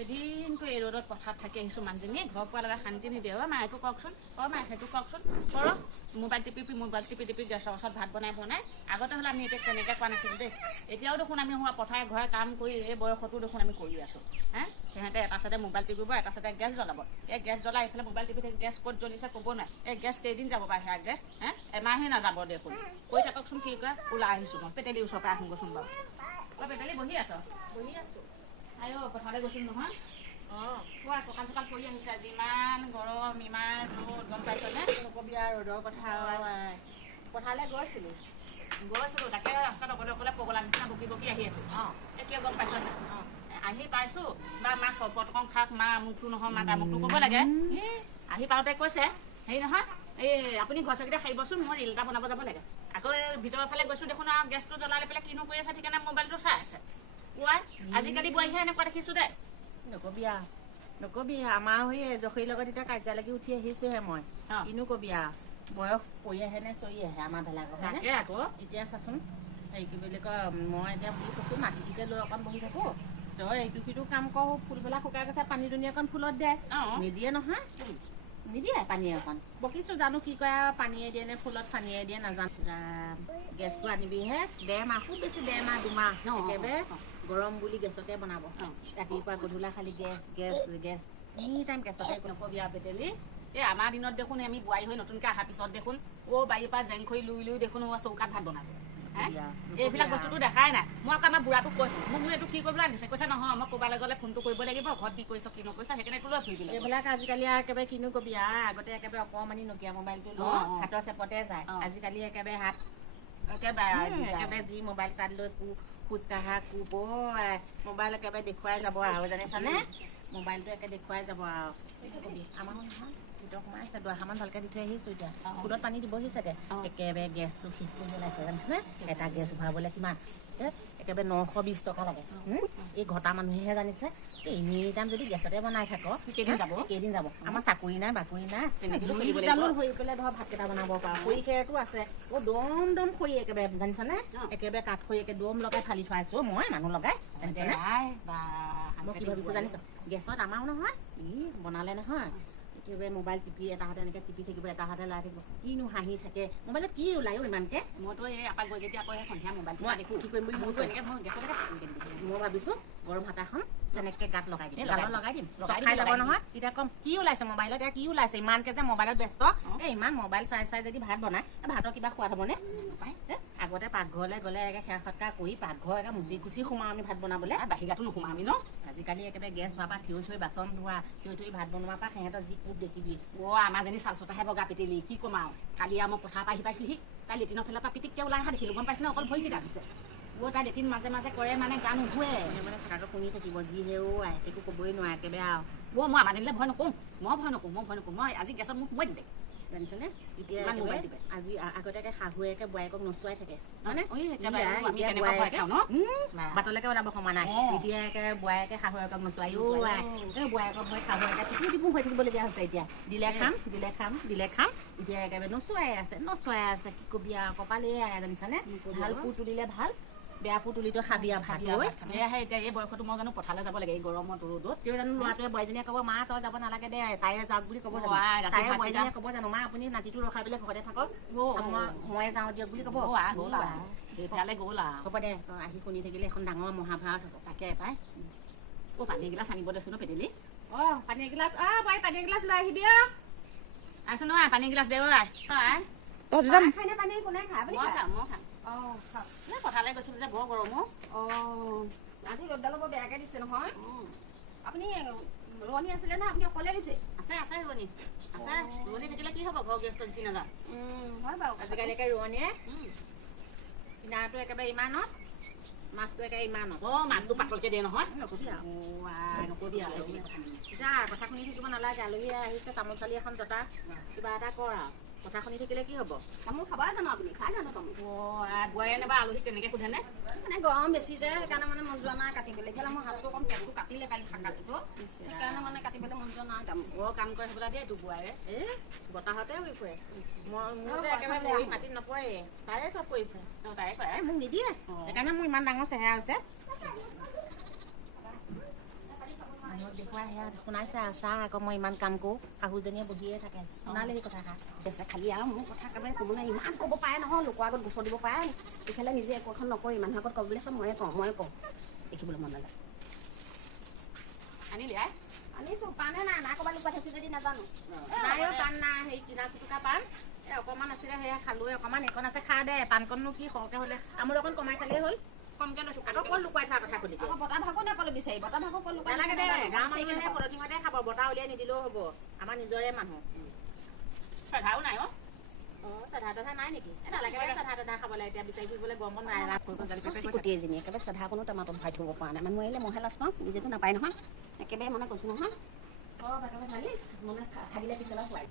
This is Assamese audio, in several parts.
এদিনটো এই ৰ'দত পথাৰত থাকি আহিছোঁ মানুহজনী ঘৰ পোৱাৰ লগত শান্তি নিদিয়ে অ' মা এইটো কওকচোন মা সেইটো কওকচোন মোবাইল টিপি গেছৰ ওচৰত ভাত বনাই আগতে হ'লে আমি এতিয়া তেনেকৈ কোৱা নাছিলোঁ দেই এতিয়াও দেখোন আমি হোৱা পথাৰে ঘৰে কাম কৰি এই বয়সতো দেখোন আমি কৰি আছোঁ সিহঁতে এটা চাইডে মোবাইল টিপিব এটা চাইডে গেছ জ্বলাব এই গেছ জ্বলাই এইফালে মোবাইল টিপি থাকি গেছ ক'ত জ্বলিছে ক'ব নাই এই গেছ কেইদিন যাব পাৰে সেয়া গেছ এমাহে নাযাব দেখোন কৈ থাককচোন কি কয় ওলাই আহিছোঁ মই পেটেলি ওচৰৰ পৰা আহোঁগৈচোন বাৰু পেটেলি বহি আছোঁ আই পথাৰলৈ গৈছিলোঁ নহয় কোৱা কঁকাল চকাল পৰি আহিছে যিমান গৰম ইমান ৰ'দ গম পাইছনে নকবি আৰু ৰ'দৰ কথা পথাৰলৈ গৈছিলোঁ তাকে ৰাস্তাত অকলে পগলা নিচিনা বকি আহি আছোঁ এতিয়া গম পাইছনে আহি পাইছোঁ বা মা চৰবত অকণ খাওক মা আমুকটো নহয় মা তামুকটো ক'ব লাগে আহি পাওঁতে কৈছে হেৰি নহয় এই আপুনি ঘৰ চকিতে খাইবচোন মই ৰিল এটা বনাব যাব লাগে আকৌ ভিতৰৰ ফালে গৈছোঁ দেখোন আৰু গেছটো জ্বলাই পেলাই কিনো কৰি আছে ঠিকেনে মোবাইলটো চাই আছে পুৱাই আজিকালি বোৱাৰীহে এনেকুৱা দেখিছোঁ দে নকবি আমাৰ সেই জখীৰ লগত এতিয়া কাজিয়া লাগি উঠি আহিছোঁহে মই কিনো কবি আৰু বয়স পৰি আহে নে চৰি আহে আমাৰ ভেলাঘৰ তাকে আকৌ এতিয়া চাচোন হেৰি কি বুলি কয় মই এতিয়া বুলি কৈছোঁ মাটিটোকে লৈ অকণ বহি থাকোঁ তই এইটো সিটো কাম কৰোঁ ফুলবিলাক শুকাই গৈছে পানী দুনি অকণ ফুলত দিয়ে নিদিয়ে নহয় নিদিয়ে পানী অকণ বকিছোঁ জানো কি কয় আৰু পানীয়ে দিয়ে নে ফুলত চানিয়ে দিয়ে নাজানো গেছটো আনিবিহে ডেৰমাহ খুব বেছি ডেৰমাহ দুমাহ একেবাৰে গৰম বুলি গেছতে বনাব ৰাতিপুৱা গধূলা খালি গেছ এনি টাইম গেছতে নকবি আৰু পেটেলি এই আমাৰ দিনত দেখোন আমি বোৱাৰী হৈ নতুনকৈ অহাৰ পিছত দেখোন বাৰীৰ পৰা জেং খৰি লুই দেখোন চৌকাত ভাত বনাব এইবিলাক বস্তুটো দেখাই নাই মই আকৌ আমাৰ বুঢ়াটোক কৈছোঁ মোক এইটো কি কৰিবলৈ আনিছে কৈছে নহয় মই ক'ৰবালৈ গ'লে ফোনটো কৰিব লাগিব ঘৰত কি কৰিছ কি নকৰিছ সেইকাৰণে এইটো লৈ ফুৰিবলৈ এইবিলাক আজিকালি একেবাৰে কিনো কবি আগতে একেবাৰে অকণমানি নকিয়া মোবাইলটো লৈ হাতৰ চেপতে যায় আজিকালি একেবাৰে হাত একেবাৰে যি মোবাইল চাই লৈ খোজকাঢ়া কোব মোবাইল একেবাৰে দেখুৱাই যাব আৰু জানিছনে মোবাইলটো একে দেখুৱাই যাব আৰু কবি আমাৰ নহয় ভিতৰত সোমাই আছে দুৱাৰমান ভালকৈ দি থৈ আহিছোঁ এতিয়া ফুলত পানী দিবহি চাগে একেবাৰে গেছটো শেষ কৰি পেলাইছে জানিছনে এটা গেছ ভৰাবলৈ কিমান একেবাৰে 920 টকা লাগে এই ঘটা মানুহেহে জানিছে এনি টাইম যদি গেছতে বনাই থাক কেইদিন যাব আমাৰ চাকৰি নাই বাকৰি নাই জুইডালো হৈ পেলাই ধৰ ভাতকেইটা বনাব পাৰ খৰি খেৰটো আছে দম খৰি একেবাৰে জানিছনে একেবাৰে কাঠ খৰি একে দম লগাই ফালি থৈ আছোঁ মই মানুহ লগাই জানিছনে মই কি ভাবিছোঁ জানিছ গেছত আমাৰো নহয় বনালে নহয় একেবাৰে মোবাইল টিপি এটা হাতে এনেকৈ টিপি থাকিব এটা হাতে লাই থাকিব কিনো হাঁহি থাকে মোবাইলত কি ওলায়ো ইমানকৈ মইতো এই এপাক গৈ যেতিয়া আকৌ সন্ধিয়া মোবাইলটো মই দেখোঁ কি কৰিম বুলি ভাবিছোঁ এনেকৈ মই গেছতে মই ভাবিছোঁ গৰম হাতাখন চেনেককৈ গাত লগাই দিম গালত লগাই দিম খাই যাব নহয় তেতিয়া কম কি ওলাইছে মোবাইলত এতিয়া কি ওলাইছে ইমানকৈ যে মোবাইলত ব্যস্ত ইমান মোবাইল চাই যদি ভাত বনায় ভাতৰ কিবা খোৱা হ'বনে আগতে পাকঘৰলৈ গ'লে একে সেৱা সৎকাৰ কৰি পাকঘৰ একে মুচি কুচি সোমাওঁ আমি ভাত বনাবলৈ বাহিগাটো নোসোমাওঁ আমি ন আজিকালি একেবাৰে গেছ হোৱাৰ পৰা থিয় বাচন ধোৱা থিয় ভাত বনোৱাৰ পৰা সিহঁতৰ যি কোব দেখিবি আমাৰজনী চাল চটাহে বগা পেটেলি কি ক'ম আৰু কালি আৰু মই পথাৰৰ পৰা আহি পাইছোঁহি তাই লেটিনৰ ফালৰ পৰা পিটিককৈ ওলাই অহা দেখিলোঁ গম পাইছেনে অকল ভৰিকেইটা ধুইছে তাই লেটিন মাজে মাজে কৰে মানে গা নুধুৱে মানে কথাটো শুনি থাকিব যি হেও একো ক'বই নোৱাৰে একেবাৰে আৰু মই আমাৰজনীলৈ ভয় নকৰোঁ মই আজি গেছত মোক সোমাই দিলে জানিছনে এতিয়া আজি আগতীয়াকৈ শাহুৱেকে বোৱাৰীয়েকক নচুৱাই থাকে মানে বাটলৈকে ওলাব সময় নাই এতিয়া একেবাৰে বোৱাৰীয়েকে শাহুৱেকক নচুৱাই বোৱাৰীয়েকৰ ভয় শাহুৱেকে টিপু হৈ থাকিবলগীয়া হৈছে এতিয়া দিলে খাম এতিয়া একেবাৰে নচুৱাই আছে কি কবি আৰু কপালেই জানিছনে ভাল ফুল তুলিলে ভাল বেয়া ফুল তুলিটো খাবি আৰু ভাত লৈ সেয়াহে এতিয়া এই বয়সতো মই জানো পথাৰলৈ যাব লাগে এই গৰমত ৰ'দত তেওঁ জানো ল'ৰাটোৱে বোৱাৰীজনীয়ে ক'ব মা তই যাব নালাগে দে তাইয়ে যাওক বুলি ক'ব জানো তাইয়ে বোৱাৰীজনীয়ে ক'ব জানো মা আপুনি নাতিটো ৰখাই পেলাই ঘৰতে থাকক ময়ে যাওঁ দিয়ক বুলি ক'ব সেইফালে গ'ল আৰু হ'ব দে আহি শুনি থাকিলে এখন ডাঙৰ মহাভাৰত হ'ব তাকে পাই পানী এগিলাচ আনিব দেচোন ন পেটেলি পানী এগিলাচ বাই পানী এগিলাচ লৈ আহিবি আছো নহয় পানী এগিলাচ দে পথাৰলৈ গৈছিলোঁ যে বৰ গৰমো আজি ৰ'দডাল বৰ বেয়াকৈ দিছে নহয় আপুনি ৰোৱনী আছিলে নে আপুনি অকলে দিছে আছে ৰোৱনী থাকিলে কি হ'ব ঘৰ গেছটো জিতি নাযাওঁ হয় বাৰু আজিকালি একে ৰোৱনীয়ে কিনাৰটো একেবাৰে ইমানত মাছটো একেবাৰে ইমানত মাছটো পাতলকৈ দিয়ে নহয় নকবি আৰু এতিয়া কথা শুনি থাকিব নালাগে আলহী আহিছে তামোল চালি এখন জটা কিবা এটা কৰ আৰু কথা শুনি থাকিলে কি হ'ব তামোল খাব জানো আপুনি খাই জানো তামোল বোৱাৰী আনিবা আলহীক তেনেকৈ সোধেনে মানে গৰম বেছি যে সেইকাৰণে মানে মন যোৱা নাই কাটিবলৈ ইফালে মোৰ হাতটো অকণ পেটটো কাটিলে কালি ঠাণ্ডাটো সেইকাৰণে মানে কাটিবলৈ মন যোৱা নাই তামোল কাম কৰে হ'বলা দিয়ে বোৱাৰে বতাহতে উৰি ফুৰে মোৰ যে একেবাৰে মাটিত নপৰে তাৰে চব কৰি ফুৰে তাই কৰে মোক নিদিয়ে সেইকাৰণে মোৰ ইমান ডাঙৰ চেহেৰা হৈছে কোৱা সেয়া শুনাইছে আছা আকৌ মই ইমান কাম কৰোঁ শাহুজনীয়ে বহিয়ে থাকে শুনালে সেই কথাষাৰ বেচে খালি আৰু মোৰ কথা একেবাৰে ক'বলৈ ইমান ক'ব পাৰে নহয় লোকৰ আগত গোচৰ দিব পাৰে ইফালে নিজে একো এখন নকৰি মানুহৰ আগত ক'বলৈ চব ময়ে কওঁ দেখিবলৈ মন নাযায় আনিলি আই আনিছোঁ পানে নাই ক'ৰবাত লুকুৱাই থৈছে যদি নাজানো নাই পাণ নাই সেই কিনা কুটুকা পাণ এই অকণমান আছিলে সেয়া খালোঁ অকণমান এইকণ আছে খা দে পাণকণনো কি সৰহকৈ হ'লে আমোল অকণ কমাই খালেই হ'ল কমকৈ লৈছোঁ আকৌ ক'ত লুকুৱাই থোৱা কথা সুধিব আকৌ বতাহ ভাগো নাপালোঁ বিচাৰি বতাহ ভাগো ক'ত লুকুৱাই নালাগে দে গাঁৱৰ মানুহে পলথিঙতে খাব বতাহ উলিয়াই নিদিলেও হ'ব আমাৰ নিজৰে মানুহ চাধাও নাই অ' অঁ চাধা তাধা নাই নেকি এই নালাগে চাধা তাধা খাবলৈ এতিয়া বিচাৰি ফুৰিবলৈ গৰমত নাই চিকুটি এজনী একেবাৰে চাধা কোনো টেমাটো ভৰাই থ'ব পৰা নাই মানুহ আহিলে মহে লাজ পাওঁ নিজেতো নাপায় নহয় একেবাৰে মানে কৈছোঁ নহয় চব একেবাৰে ঢালি মানে ভাগিলে পিছলা চলাই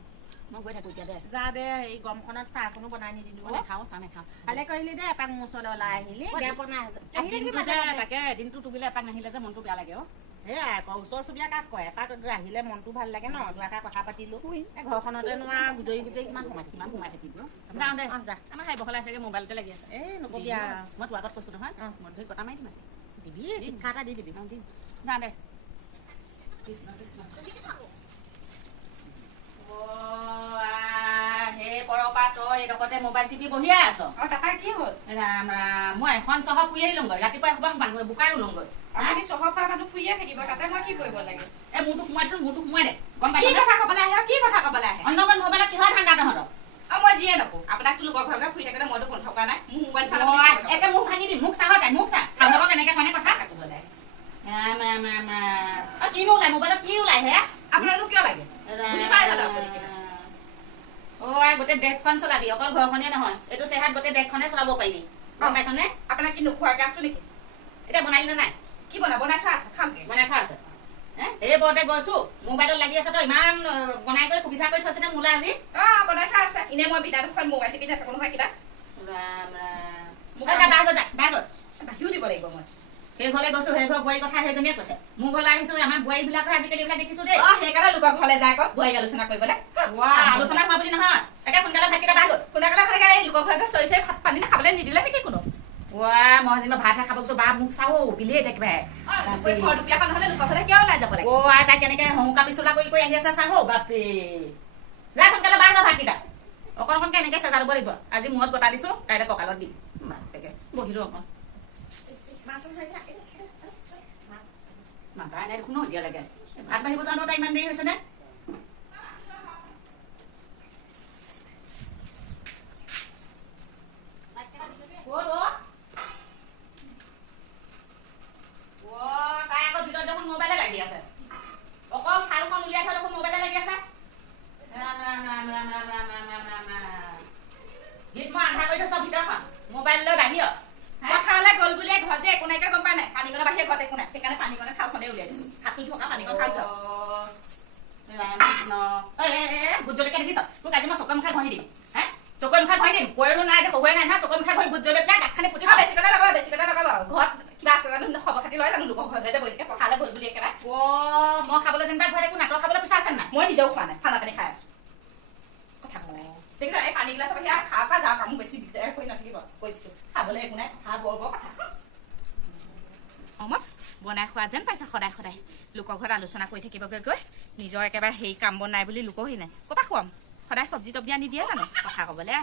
মই গৈ থাকোঁ এতিয়া দে যা দে এই গৰমখনত চাহ অকণো বনাই নিদিলোঁ মই নাখাওঁ চাহ নাখাওঁ ভালে কৰিলি দে এপাক মোৰ ওচৰলৈ ওলাই আহিলি বেয়া পোৱা নাই দিনটো যে তাকে দিনটো টুকিলে এপাক নাহিলে যে মনটো বেয়া লাগে অ' সেয়াই আকৌ ওচৰ চুবুৰীয়া কাক কয় এপাক আহিলে মনটো ভাল লাগে ন দুআষাৰ কথা পাতিলোঁ এই ঘৰখনতে নোৱা গুজৰি কিমান সোমাই থাকিম কিমান সোমাই থাকিব যাওঁ দে যা আমাৰ সেই বহলাই চাগে মোবাইলতে লাগি আছে এই নকবি আৰু মই তোৰ আগত কৈছোঁ নহয় মই ধৰি কটা মাৰি দিম আজি দিবি শিক্ষা এটা দি দিবি দিম যাওঁ দে কৃষ্ণ কৃষ্ণ সেই পৰপা তই এইডোখৰতে মোবাইল টিপি বহিয়ে আছ তাৰপৰা কি হ'ল ৰাম ৰাম মই এখন চহৰ ফুৰি আহিলোঁগৈ ৰাতিপুৱা এসোপা বোকাই ৰোলোঁগৈ আপুনি চহৰ পৰা মানুহ ফুৰিয়ে থাকিব তাতে মই কি কৰিব লাগে এই মূৰটো সোমাই দিছোঁ মূৰটো সোমাই দে গম কি পাইছ কথা ক'বলৈ আহে কি কথা ক'বলৈ আহে অন্যমান মোবাইলত কিহৰ ধান্দা তহঁতৰ আৰু মই যিয়ে নকওঁ আপোনাকতো লোকৰ ঘৰতে ফুৰি থাকোঁতে মইতো বন্ধ কৰা নাই মোৰ মোবাইল চালা একে মোক ভাঙি দিম মোক চাহত মোক চাহ খাব কেনেকৈ কোনে কথা ক'বলৈ ৰাম ৰাম ৰাম ৰাম কিনো ওলাই মোবাইলত কি ওলাই হে আপোনালোক কিয় লাগে বুজি পাই জানো আপুনি কিবা অ' গোটেই দেশখন চলাবি অকল ঘৰখনেই নহয় এইটো চেহাত গোটেই দেশখনে চলাব পাৰিবি গম পাইছনে আপোনাক কি নোখোৱাকৈ আছোঁ নেকি এতিয়া বনালি নে নাই কি বনাই থোৱা আছে খাওঁগে বনাই থোৱা আছে এই বৰতে গৈছোঁ মোবাইলত লাগি আছে তই ইমান বনাই কৰি সুবিধা কৰি থৈছেনে মোলৈ আজি অঁ বনাই থোৱা আছে এনেই মই বিনা দুখন মোবাইল টিপি নাথাকোঁ নহয় কিবা ৰাম ৰাম বাগত যা বাগত বাহিও দিব লাগিব মই সেই ঘৰলৈ গৈছোঁ সেই ঘৰ বোৱাৰীৰ কথা সেইজনীয়ে কৈছে মোৰ ঘৰলৈ আহিছোঁ আমাৰ বোৱাৰীবিলাকে আজিকালি এইবিলাক দেখিছোঁ দেই অঁ সেইকাৰণে লোকৰ ঘৰলৈ যায় আকৌ বোৱাৰী আলোচনা কৰিবলৈ আলোচনা কৰা বুলি নহয় তাকে সোনকালে ভাতকেইটা বাগত সোনকালে সোনকালে এই লোকৰ ঘৰতে চৰি চৰি ভাত পানী খাবলৈ নিদিলে নেকি কোনো মই যেনিবা ভাতহে খাব গৈছোঁ বা মোক চাওঁ বিলিয়ে থাকিবা ঘৰ দুপৰীয়াখন নহ'লে লোকৰ ঘৰলৈ কিয় ওলাই যাব লাগে তাই কেনেকে হংকা পিছলা কৰি আহি আছে চাওঁ বাপৰে যা সোনকালে বাগত ভাতকেইটা অকণ অকণকে এনেকৈ চেজা ল'ব লাগিব আজি মূৰত গতা দিছোঁ কাইলৈ কঁকালত দিম তাকে বহিলোঁ অকণ মাতাই নাই দেখোন এতিয়ালৈকে ভাত বাঢ়িব যাওঁতে তাই ইমান দেৰি হৈছে নে তাই আকৌ ভিতৰত দেখোন মোবাইলে লাগি আছে অকল থালখন উলিয়াই থৈ দেখোন মোবাইলে লাগি আছে ৰাম ৰাম ৰাম ৰাম ৰাম ৰাম ৰাম ৰাম ৰাম ৰাম গীত মই আন্ধা কৰি থৈছ ভিতৰখন মোবাইল লৈ বাহিৰত পথাৰলৈ গ'ল বুলিয়ে ঘৰত যে একো নাইকিয়া গম পাই নাই পানীকণৰ বাহিৰে ঘৰত একো নাই সেইকাৰণে পানীকণে থালখনে উলিয়াই দিছোঁ হাতটো থকা পানীকণ খাই যাওঁ কৃষ্ণ ভোট জলকীয়া দেখিছ তোক আজি মই চকুৱে মুখে ঘঁহি দিম হে চকুৱে মুখে ঘঁহি দিম পৰিলো নাই যে খবৰে নাই নহয় চকুৱে মুখে ঘঁহি ভোট জলকীয়া গাঁতখানি পুতি বেছি কথা নকবা ঘৰত কিবা আছে জানো খবৰ খাতি লয় জানো লোকৰ ঘৰতে যে বহি থাকে পথাৰলৈ গ'ল বুলি একেবাৰে মই খাবলৈ যেনিবা ঘৰত একো নাটক খাবলৈ পিছা আছে নাই মই নিজেও খোৱা নাই ঠাণ্ডা পানী খাই আছোঁ কথা ক'ব দেখিছা এই পানী গিলাচৰ সেয়া খা যাওঁ কামো বেছি দিগদাৰ কৰি নাথাকিব কৈ দিছোঁ খাবলৈ একো নাই কথা বৰ কথা সমত বনাই খোৱা যেন পাইছা সদায় সদায় লোকৰ ঘৰত আলোচনা কৰি থাকিবগৈ গৈ নিজৰ একেবাৰে সেই কাম বন নাই বুলি লোকো হেৰি নাই ক'ৰপৰা খুৱাম সদায় চব্জি তব্জি আনি দিয়ে জানো কথা ক'বলৈ